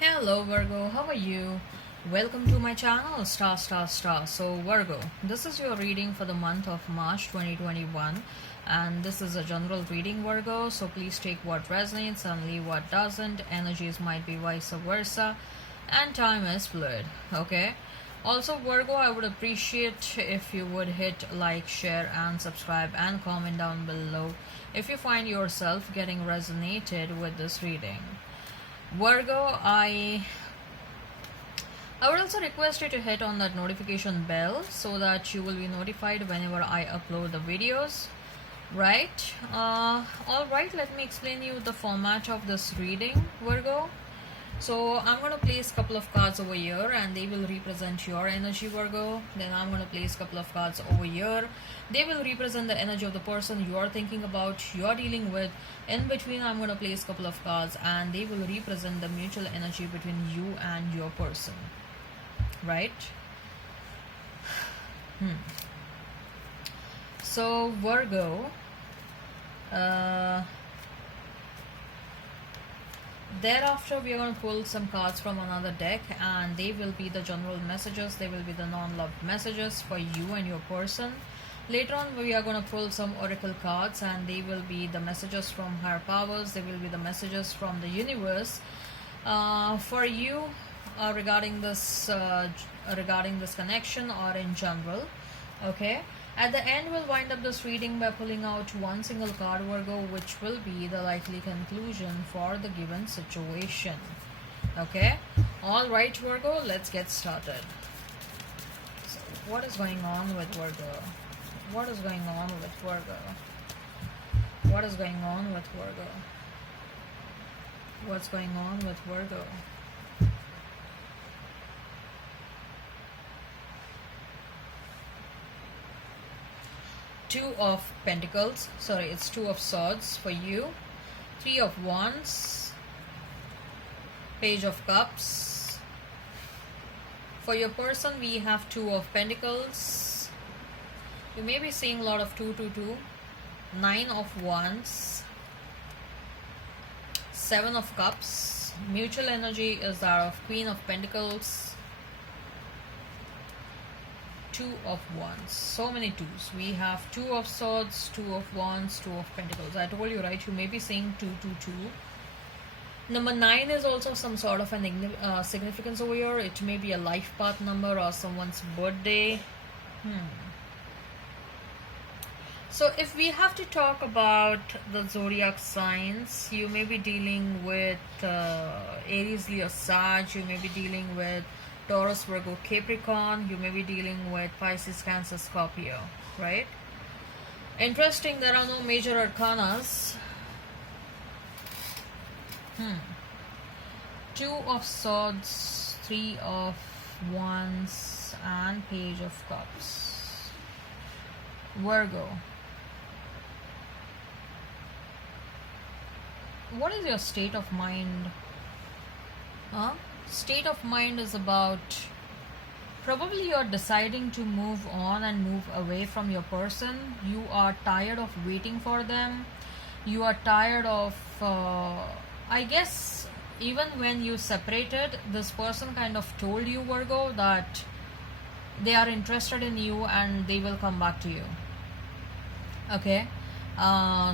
Hello Virgo, how are you? Welcome to my channel star. So Virgo, this is your reading for the month of March 2021 and this is a general reading Virgo, so please take what resonates and leave what doesn't. Energies might be vice versa and time is fluid, okay? Also Virgo, I would appreciate if you would hit like, share and subscribe and comment down below if you find yourself getting resonated with this reading. Virgo, I would also request you to hit on that notification bell so that you will be notified whenever I upload the videos. Right? Alright, let me explain you the format of this reading, Virgo. So I'm going to place a couple of cards over here and they will represent your energy, Virgo. Then I'm going to place a couple of cards over here. They will represent the energy of the person you're thinking about, you're dealing with. In between, I'm going to place a couple of cards and they will represent the mutual energy between you and your person. Right? So Virgo, thereafter we are going to pull some cards from another deck and they will be the general messages, they will be the non-love messages for you and your person. Later on we are going to pull some oracle cards and they will be the messages from higher powers, they will be the messages from the universe for you regarding this connection or in general, okay? At the end, we'll wind up this reading by pulling out one single card, Virgo, which will be the likely conclusion for the given situation. Okay? Alright, Virgo, let's get started. So, what is going on with Virgo? What is going on with Virgo? What is going on with Virgo? What's going on with Virgo? Two of Pentacles, sorry, it's Two of Swords for you. Three of Wands, Page of Cups. For your person, we have Two of Pentacles. You may be seeing a lot of 222. Nine of Wands, Seven of Cups. Mutual energy is that of Queen of Pentacles, Two of Wands. So many twos. We have Two of Swords, Two of Wands, Two of Pentacles. I told you, right? You may be seeing 222. Number 9 is also some sort of an significance over here. It may be a life path number or someone's birthday. So if we have to talk about the zodiac signs, you may be dealing with Aries, Leo, Sag. You may be dealing with Taurus, Virgo, Capricorn. You may be dealing with Pisces, Cancer, Scorpio, right? Interesting, there are no major arcanas. Two of Swords, Three of Wands, and Page of Cups. Virgo, what is your state of mind? State of mind is about probably you're deciding to move on and move away from your person. You are tired of waiting for them. You are tired of I guess even when you separated, this person kind of told you, Virgo, that they are interested in you and they will come back to you. Okay,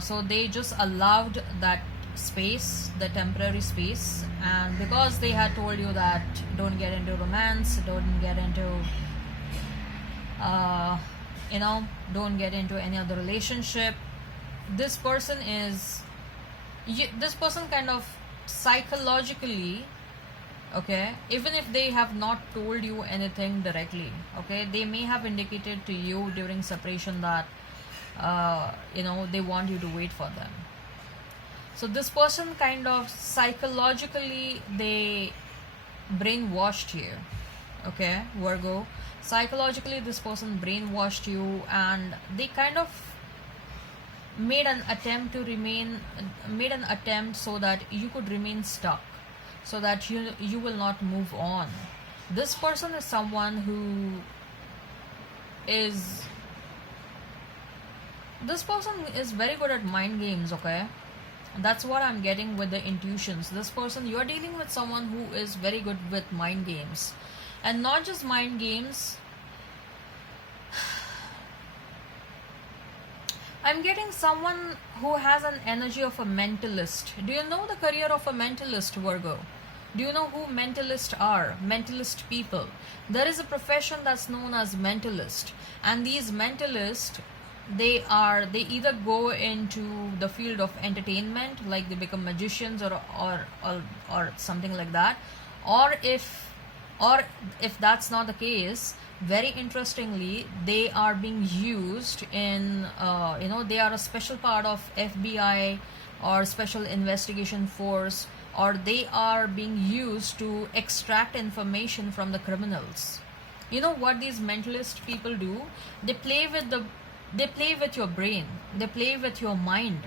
so they just allowed that space, the temporary space, and because they had told you that don't get into romance, don't get into don't get into any other relationship, this person kind of psychologically, okay, even if they have not told you anything directly, okay, they may have indicated to you during separation that they want you to wait for them. So this person kind of psychologically, they brainwashed you, okay, Virgo. Psychologically, this person brainwashed you and they kind of made an attempt so that you could remain stuck, so that you will not move on. This person is someone who is very good at mind games, okay? That's what I'm getting with the intuitions. This person, you're dealing with someone who is very good with mind games. And not just mind games, I'm getting someone who has an energy of a mentalist. Do you know the career of a mentalist, Virgo? Do you know who mentalists are? Mentalist people. There is a profession that's known as mentalist. And these mentalists, they either go into the field of entertainment, like they become magicians or something like that, or if that's not the case, very interestingly, they are being used in they are a special part of FBI or special investigation force, or they are being used to extract information from the criminals. You know what these mentalist people do? They play with your brain, they play with your mind,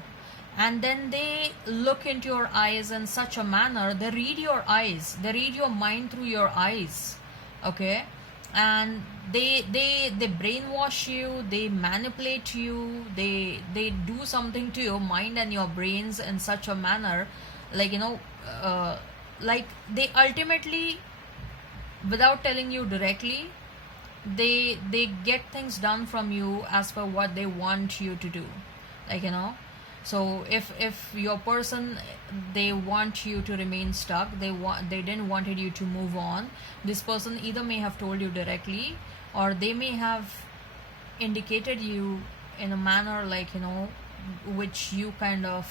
and then they look into your eyes in such a manner, they read your eyes, they read your mind through your eyes, okay? And they brainwash you, they manipulate you, they do something to your mind and your brains in such a manner, like like they ultimately, without telling you directly, they get things done from you as per what they want you to do, like so if your person, they want you to remain stuck, they didn't wanted you to move on, this person either may have told you directly, or they may have indicated you in a manner, like which you kind of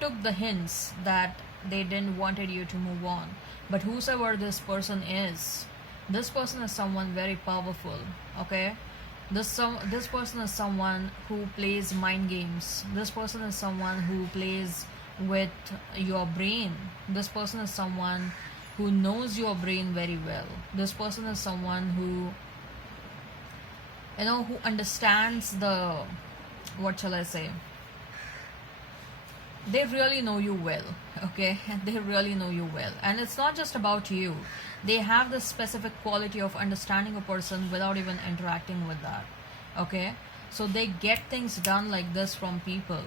took the hints that they didn't wanted you to move on. But whosoever this person is someone very powerful, okay? This person is someone who plays mind games. This person is someone who plays with your brain. This person is someone who knows your brain very well. This person is someone who who understands the, what shall I say, they really know you well, okay? They really know you well, and it's not just about you. They have the specific quality of understanding a person without even interacting with that, okay? So they get things done like this from people.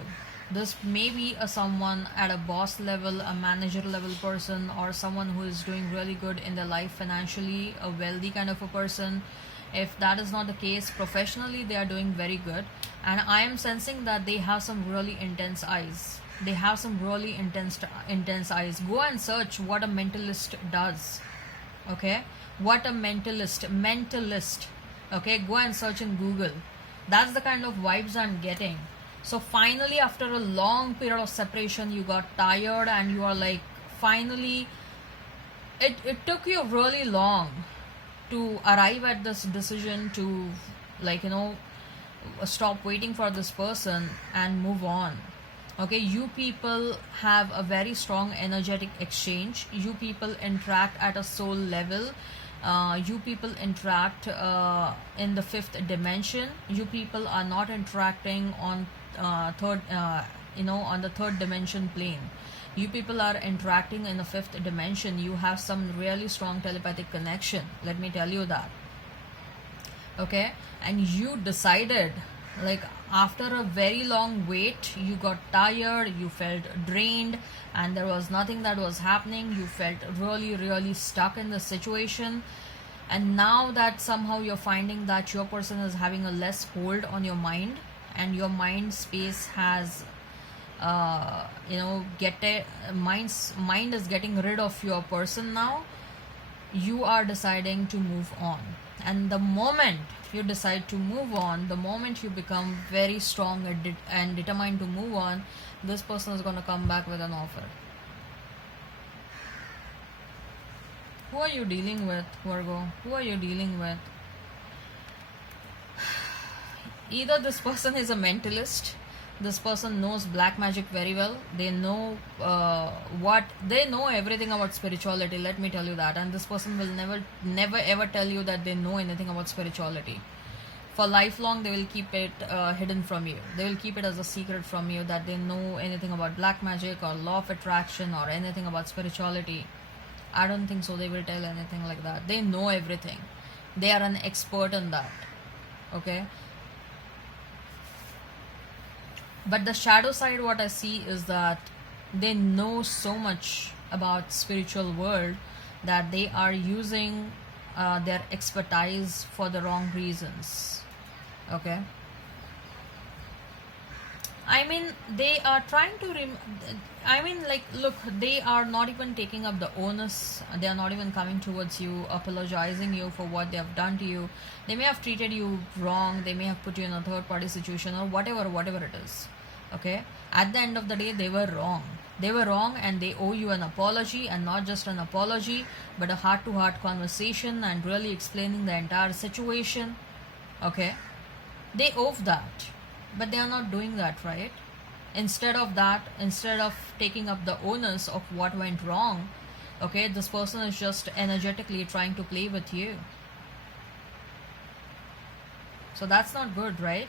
This may be someone at a boss level, a manager level person, or someone who is doing really good in their life financially, a wealthy kind of a person. If that is not the case, professionally they are doing very good, and I am sensing that they have some really intense eyes. They have some really intense eyes. Go and search what a mentalist does, okay? What a mentalist, okay? Go and search in Google. That's the kind of vibes I'm getting. So finally, after a long period of separation, you got tired, and you are like, finally, it took you really long to arrive at this decision to, like stop waiting for this person and move on. Okay, you people have a very strong energetic exchange. You people interact at a soul level. You people interact in the fifth dimension. You people are not interacting on on the third dimension plane. You people are interacting in the fifth dimension. You have some really strong telepathic connection, let me tell you that, okay? And you decided, like, after a very long wait, you got tired, you felt drained, and there was nothing that was happening. You felt really stuck in the situation, and now that somehow you're finding that your person is having a less hold on your mind, and your mind space has mind is getting rid of your person now, you are deciding to move on. And the moment you decide to move on, the moment you become very strong and determined to move on, this person is going to come back with an offer. Who are you dealing with, Virgo? Who are you dealing with? Either this person is a mentalist, this person knows black magic very well, they know they know everything about spirituality, let me tell you that. And this person will never ever tell you that they know anything about spirituality. For lifelong, they will keep it hidden from you. They will keep it as a secret from you, that they know anything about black magic or law of attraction or anything about spirituality. I don't think so they will tell anything like that. They know everything. They are an expert in that, okay? But the shadow side, what I see is that they know so much about spiritual world that they are using their expertise for the wrong reasons. Okay, I mean, they are trying to. I mean, like, look, they are not even taking up the onus. They are not even coming towards you, apologizing you for what they have done to you. They may have treated you wrong. They may have put you in a third-party situation or whatever it is. Okay. At the end of the day, they were wrong. They were wrong, and they owe you an apology, and not just an apology, but a heart-to-heart conversation and really explaining the entire situation. Okay. They owe that, but they are not doing that, right? Instead of that, instead of taking up the onus of what went wrong, okay, this person is just energetically trying to play with you. So that's not good, right?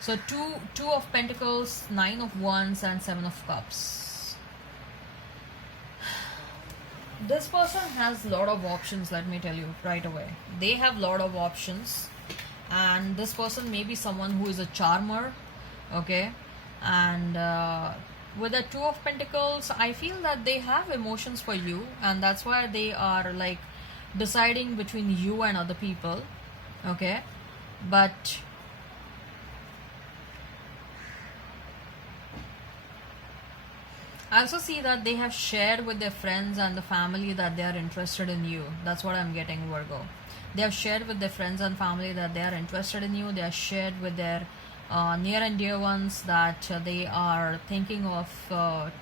So two of Pentacles, Nine of Wands, and Seven of Cups. This person has a lot of options, let me tell you right away. They have a lot of options, and this person may be someone who is a charmer, okay? And with the Two of Pentacles, I feel that they have emotions for you, and that's why they are like deciding between you and other people, okay? But I also see that they have shared with their friends and the family that they are interested in you. That's what I'm getting, Virgo. They have shared with their friends and family that they are interested in you. They have shared with their near and dear ones that they are thinking of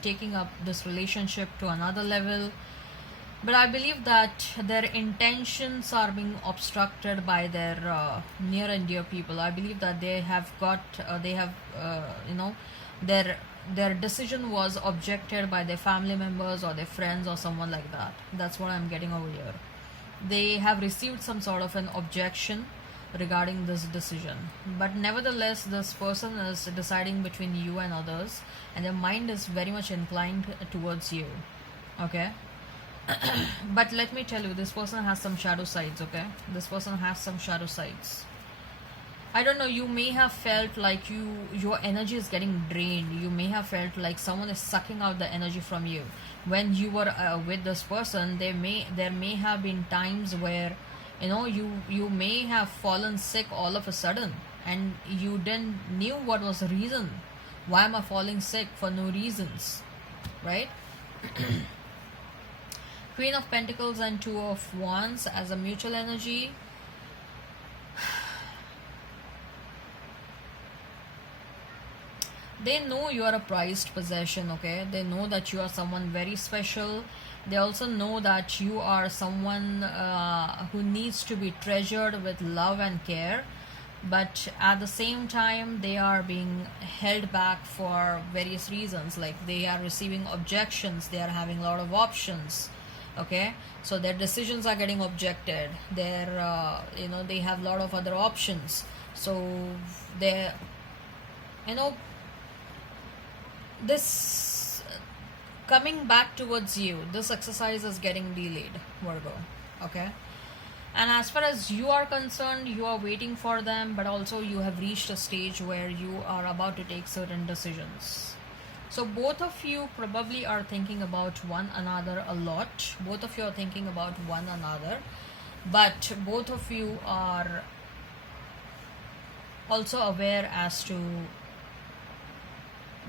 taking up this relationship to another level. But I believe that their intentions are being obstructed by their near and dear people. I believe that they have their decision was objected by their family members or their friends or someone like that. That's what I'm getting over here. They have received some sort of an objection regarding this decision, but nevertheless this person is deciding between you and others, and their mind is very much inclined towards you, okay? But let me tell you, this person has some shadow sides, okay? This person has some shadow sides. I don't know, you may have felt like your energy is getting drained. You may have felt like someone is sucking out the energy from you. When you were with this person, there may have been times where you may have fallen sick all of a sudden, and you didn't knew what was the reason. Why am I falling sick? For no reasons, right? Queen of Pentacles and Two of Wands as a mutual energy. They know you are a prized possession, okay? They know that you are someone very special. They also know that you are someone who needs to be treasured with love and care. But at the same time, they are being held back for various reasons. Like they are receiving objections. They are having a lot of options, okay? So their decisions are getting objected. They have a lot of other options. So they, this coming back towards you, this exercise is getting delayed, Virgo, okay? And as far as you are concerned, you are waiting for them, but also you have reached a stage where you are about to take certain decisions. So both of you probably are thinking about one another a lot. Both of you are thinking about one another, but both of you are also aware as to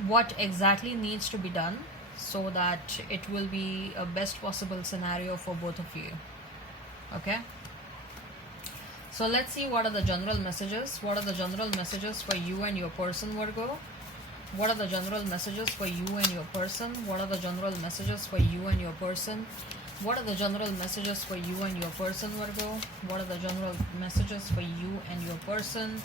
what exactly needs to be done so that it will be a best possible scenario for both of you, okay? So let's see what are the general messages. What are the general messages for you and your person, Virgo? What are the general messages for you and your person? What are the general messages for you and your person? What are the general messages for you and your person, Virgo? What are the general messages for you and your person?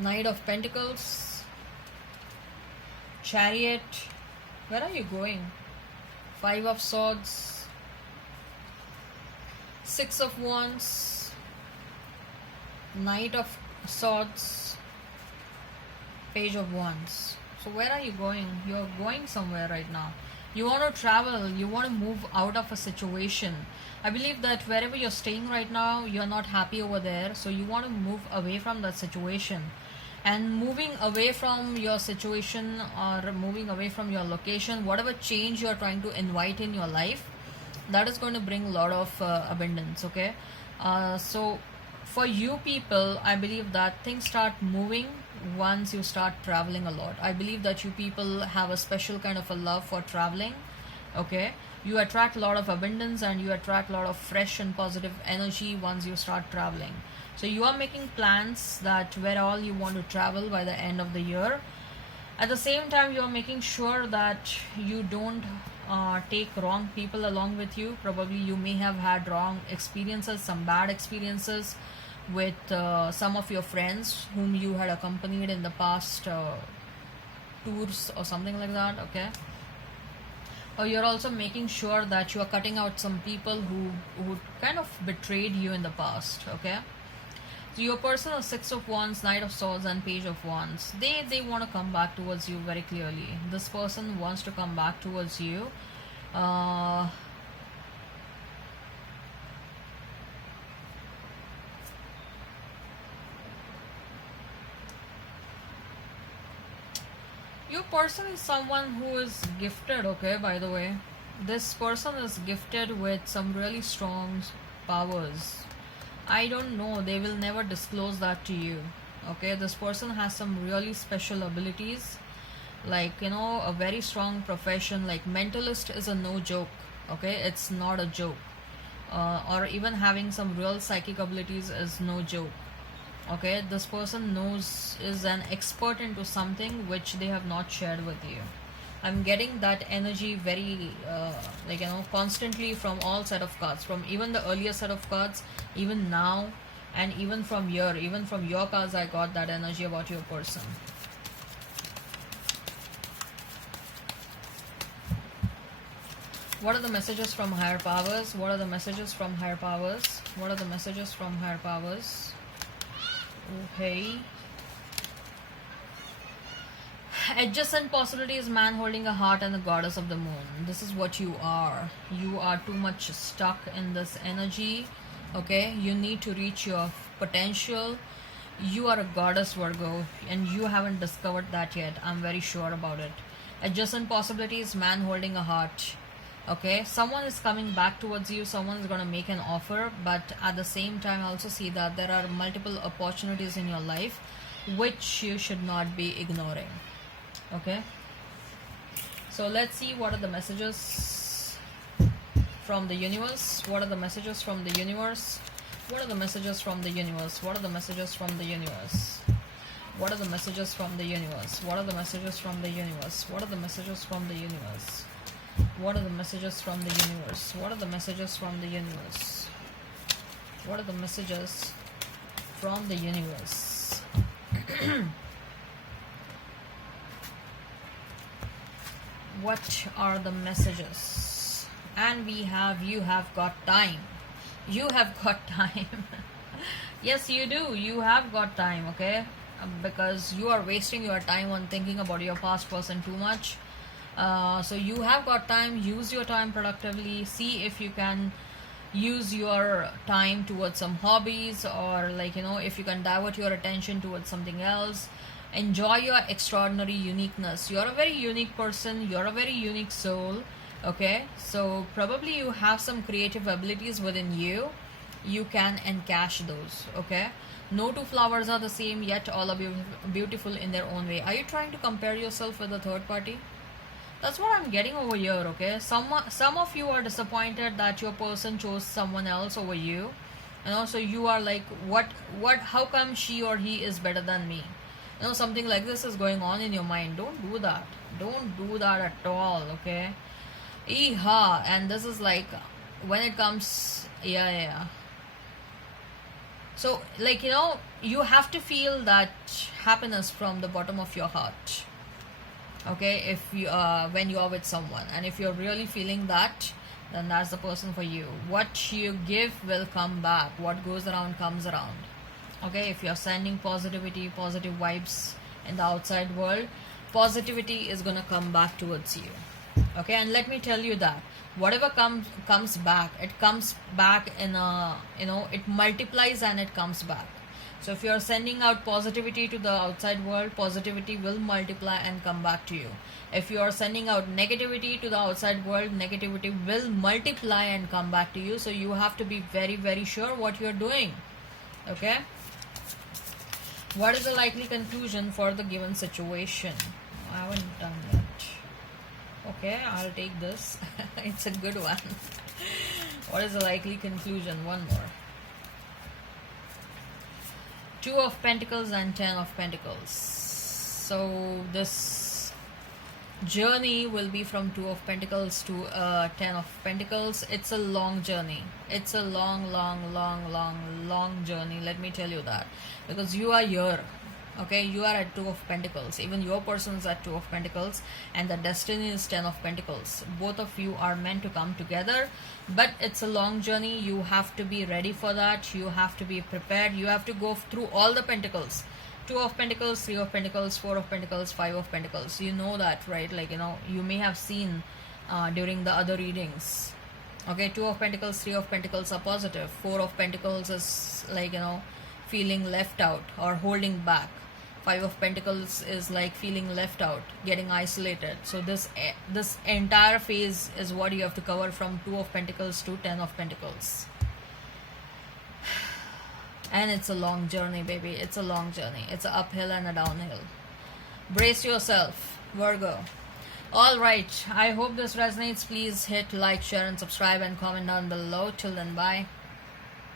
Knight of Pentacles, Chariot. Where are you going? Five of Swords, Six of Wands, Knight of Swords, Page of Wands. So where are you going? You're going somewhere right now. You want to travel, you want to move out of a situation. I believe that wherever you're staying right now, you're not happy over there, so you want to move away from that situation. And moving away from your situation or moving away from your location, whatever change you're trying to invite in your life, that is going to bring a lot of abundance. Okay, so for you people, I believe that things start moving once you start traveling a lot. I believe that you people have a special kind of a love for traveling. Okay, you attract a lot of abundance and you attract a lot of fresh and positive energy once you start traveling. So you are making plans that where all you want to travel by the end of the year. At the same time, you are making sure that you don't take wrong people along with you. Probably you may have had wrong experiences, some bad experiences with some of your friends whom you had accompanied in the past tours or something like that. Okay, or you're also making sure that you are cutting out some people who kind of betrayed you in the past. Okay, so your person is Six of Wands, Knight of Swords, and Page of Wands. They want to come back towards you very clearly. This person wants to come back towards you. Your person is someone who is gifted. Okay, by the way, this person is gifted with some really strong powers. I don't know, they will never disclose that to you. Okay, this person has some really special abilities, like, you know, a very strong profession. Like mentalist is a no joke. Okay, it's not a joke. Or even having some real psychic abilities is no joke. Okay, this person is an expert into something which they have not shared with you. I'm getting that energy very like, you know, constantly from all set of cards, from even the earlier set of cards, even now, and even from your cards. I got that energy about your person. What are the messages from higher powers? What are the messages from higher powers? What are the messages from higher powers? Okay. Adjacent possibilities, man holding a heart and the goddess of the moon. This is what you are. You are too much stuck in this energy. Okay, you need to reach your potential. You are a goddess, Virgo, and you haven't discovered that yet. I'm very sure about it. Adjacent possibilities, man holding a heart. Okay, someone is coming back towards you, someone is going to make an offer, but at the same time I also see that there are multiple opportunities in your life which you should not be ignoring. Okay, so let's see what are the messages from the universe. What are the messages from the universe? What are the messages from the universe? What are the messages from the universe? What are the messages from the universe? What are the messages from the universe? What are the messages from the universe? What are the messages from the universe? What are the messages from the universe? What are the messages from the universe? What are the messages? And we have, you have got time. You have got time. Yes, you do. You have got time, okay? Because you are wasting your time on thinking about your past person too much. So you have got time. Use your time productively. See if you can use your time towards some hobbies, or like, you know, if you can divert your attention towards something else. Enjoy your extraordinary uniqueness. You're a very unique person. You're a very unique soul. Okay, so probably you have some creative abilities within you. You can encash those. Okay, no two flowers are the same, yet all are beautiful in their own way. Are you trying to compare yourself with a third party? That's what I'm getting over here. Okay, some of you are disappointed that your person chose someone else over you, and also you are like, what how come she or he is better than me? You know, something like this is going on in your mind. Don't do that. Don't do that at all. Okay, and this is like, when it comes, yeah. So, like, you know, you have to feel that happiness from the bottom of your heart. Okay, if you when you are with someone, and if you're really feeling that, then that's the person for you. What you give will come back. What goes around comes around. Okay, if you're sending positivity, positive vibes in the outside world, positivity is gonna come back towards you. Okay, and let me tell you that whatever comes back, it comes back in a, it multiplies and it comes back. So if you are sending out positivity to the outside world, positivity will multiply and come back to you. If you are sending out negativity to the outside world, negativity will multiply and come back to you. So you have to be very, very sure what you're doing. Okay, what is the likely conclusion for the given situation? I haven't done that. Okay, I'll take this. It's a good one. What is the likely conclusion? One more. Two of Pentacles and Ten of Pentacles. So this journey will be from Two of Pentacles to Ten of Pentacles. It's a long journey. It's a long journey. Let me tell you that, because you are here. Okay, you are at Two of Pentacles. Even your person is at Two of Pentacles, and the destiny is Ten of Pentacles. Both of you are meant to come together, but it's a long journey. You have to be ready for that. You have to be prepared. You have to go through all the Pentacles. Two of Pentacles, Three of Pentacles, Four of Pentacles, Five of Pentacles. You know that, right? Like, you may have seen during the other readings. Okay, Two of Pentacles, Three of Pentacles are positive. Four of Pentacles is like, feeling left out or holding back. Five of Pentacles is like feeling left out, getting isolated. So this entire phase is what you have to cover from Two of Pentacles to Ten of Pentacles. And it's a long journey, baby. It's a long journey. It's an uphill and a downhill. Brace yourself, Virgo. Alright, I hope this resonates. Please hit like, share and subscribe and comment down below. Till then, bye.